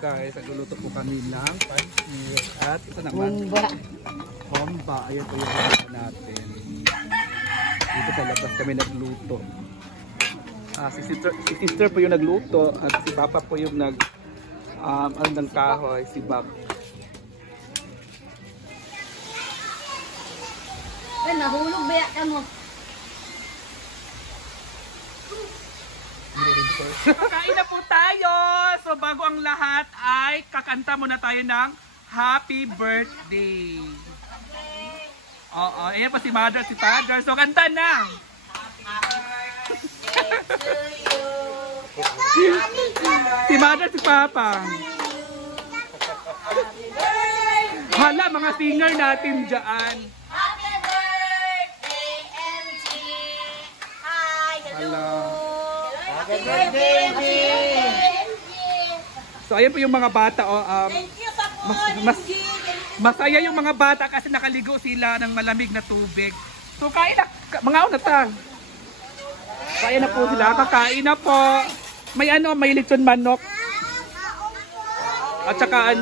guys, nagluluto po kami ng pancit. At ito naman, homba. Ayan po yung homba natin. Dito sa labas kami nagluto. Si sister po yung nagluto at si papa po yung ng kahoy, si Bob. Ay, nahulog ba ka mo? Kakain na po tayo! So bago ang lahat ay kakanta muna tayo ng Happy Birthday! Oo, ayan pa si Mother, si Father. So kanta na! Si Mother, si Papa. Hala, mga singer natin dyan. Happy birthday, MG! Hi, hello! Happy birthday, MG! So ayan po yung mga bata. Thank you sa po, Masaya yung mga bata kasi nakaligo sila ng malamig na tubig. So kain na, mga una ta. Kain na po sila, kakain na po. May may lechon manok. At saka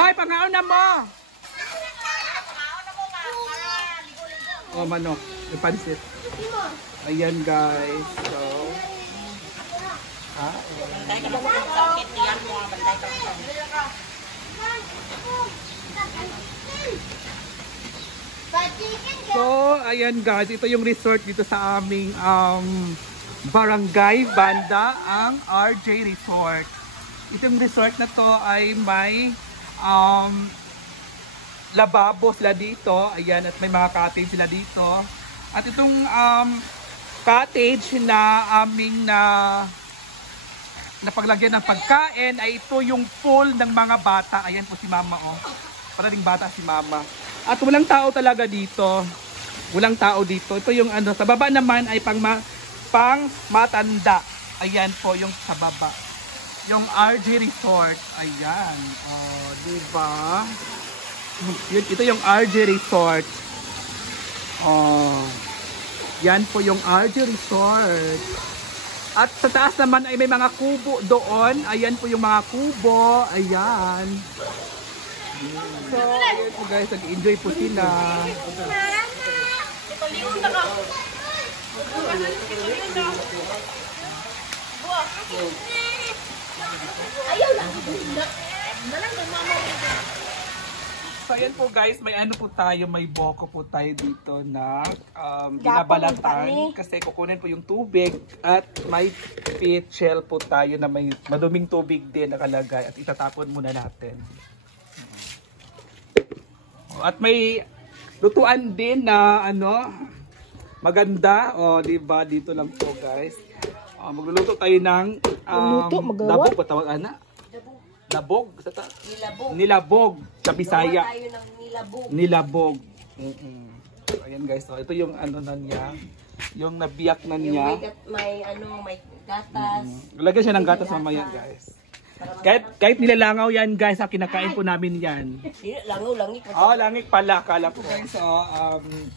Oy, pangaon na mo. Oh, manok. Yung pansit. Ayan guys. So, So, ayan guys, ito yung resort dito sa aming barangay Banda, ang RJ Resort. Itong resort na to ay may lababo sila dito, ayan, at may mga cottage sila dito. At itong cottage na aming napaglagyan ng pagkain ay ito yung pool ng mga bata. Ayan po si Mama, oh. Para ding bata si Mama. At walang tao talaga dito. Walang tao dito. Ito yung sa baba naman ay pang matanda. Ayan po yung sa baba. Yung RJ Resort. Ayan. Oh, diba? Ito yung RJ Resort. Oh. Yan po yung RJ Resort. At sa taas naman ay may mga kubo doon. Ayan po yung mga kubo. Ayan. So, ayan po guys, nag-enjoy po sila. So ayan po guys, may po tayo, may boko po tayo dito na binabalatan kasi kukunin po yung tubig at may pit shell po tayo na may maduming tubig din nakalagay at itatapon muna natin. At may lutuan din na maganda, di ba, dito lang po guys. Magluluto tayo ng labog po tawag Labog. Nilabog sa Bisaya. Tayo ng Nilabog. Ayan guys, so ito yung na niya. Yung nabiyak na niya. May gatas. Lagyan siya ng gatas mamaya guys. Kahit nilalangaw yan guys, kinakain po namin yan. Langik. Oh, langik pala. Kala po guys,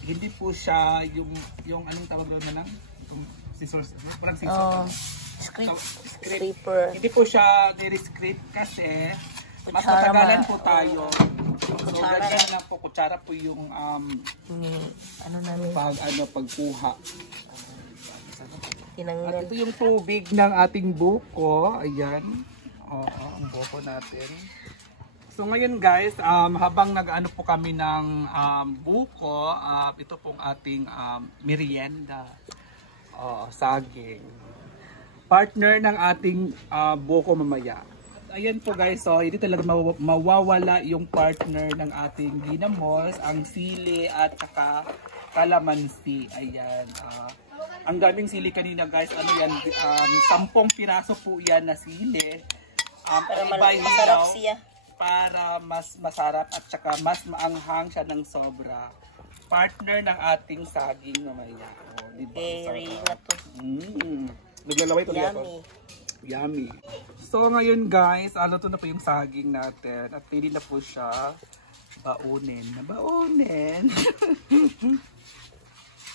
hindi po siya yung anong tawag doon na lang? Itong scissors. Parang scissors. Scraper. Hindi po siya very script kasi mas matagalan po tayo. So ganyan lang po, kutsara po yung pagkuha. At ito yung tubig ng ating buko. Ayan. Ang buko natin. So ngayon guys, habang nag-ano po kami ng buko, ito pong ating merienda. Saging. Partner ng ating buko mamaya. Ayan po guys, so hindi talaga mawawala yung partner ng ating ginamos, ang sili at saka kalamansi. Ayan. Ang daming sili kanina guys, 10 piraso po yan na sili. Para masarap siya. Para mas masarap at saka mas maanghang siya ng sobra. Partner ng ating saging mamaya. Diba? Very na to. Naglalaway tuloy ako. Yummy. So ngayon guys, luto na po yung saging natin at pwede na po siya baunin.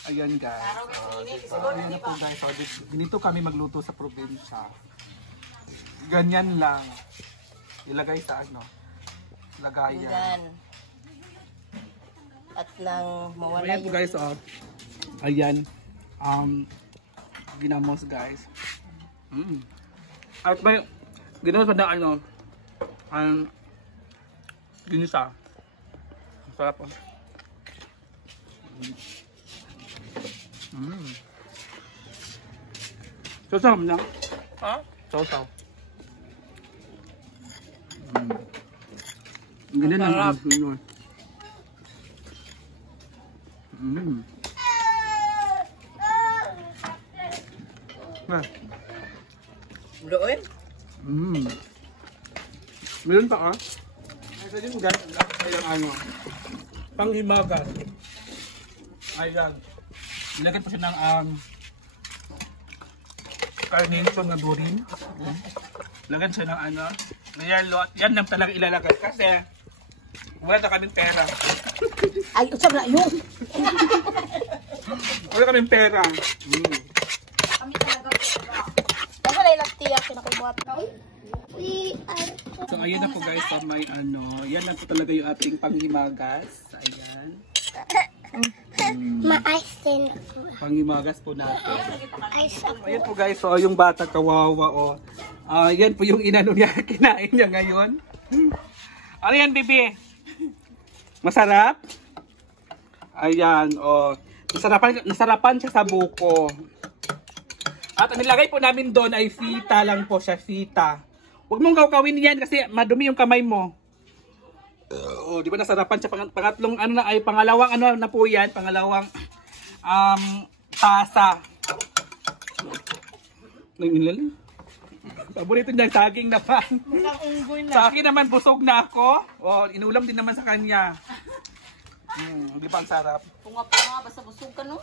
Ayan guys. Ayan na po guys. Ganito kami magluto sa probinsya. Ganyan lang. Ilagay sa ano? Lagayan. Yan. At nang mawala Ayan po yung... guys, oh. Ayan. Ginamos guys. At may ginamos pa na ano. Ginisa. Sarap oh. Sausaw mo na. Ha? Sausaw. Ganyan lang ang sunod. Doon? Meron pa Ito din guys, ayan ano. Panghimagas. Ayan. Ilagay po siya ng carnation na burin. Lagyan siya ng ano. Yan lang talaga ilalagay kasi wala na kaming pera. Ay, usap na yun! Wala kaming pera. Kami talaga pera. Dapat ay latiyak, kinakubuhat na. So ayan na po guys, so may ano, yan lang po talaga yung ating panghimagas. Ayan. Ma-ice Panghimagas po natin. Ice Ayan po guys, so yung bata kawawa yan po yung inano niya, kinain niya ngayon. Ano yan, bibi? Masarap? Ayan, nasarapan siya sa buko. At ang nilagay po namin doon ay fita lang po siya, fita. Huwag mong gawin yan kasi madumi yung kamay mo. Di ba nasarapan siya pangatlong ano na ay pangalawang ano na po yan, pangalawang tasa. Paborito niya saging naman. Sa akin naman busog na ako. Inulam din naman sa kanya. Di ba ang sarap? Punga-punga, basta busog ka no?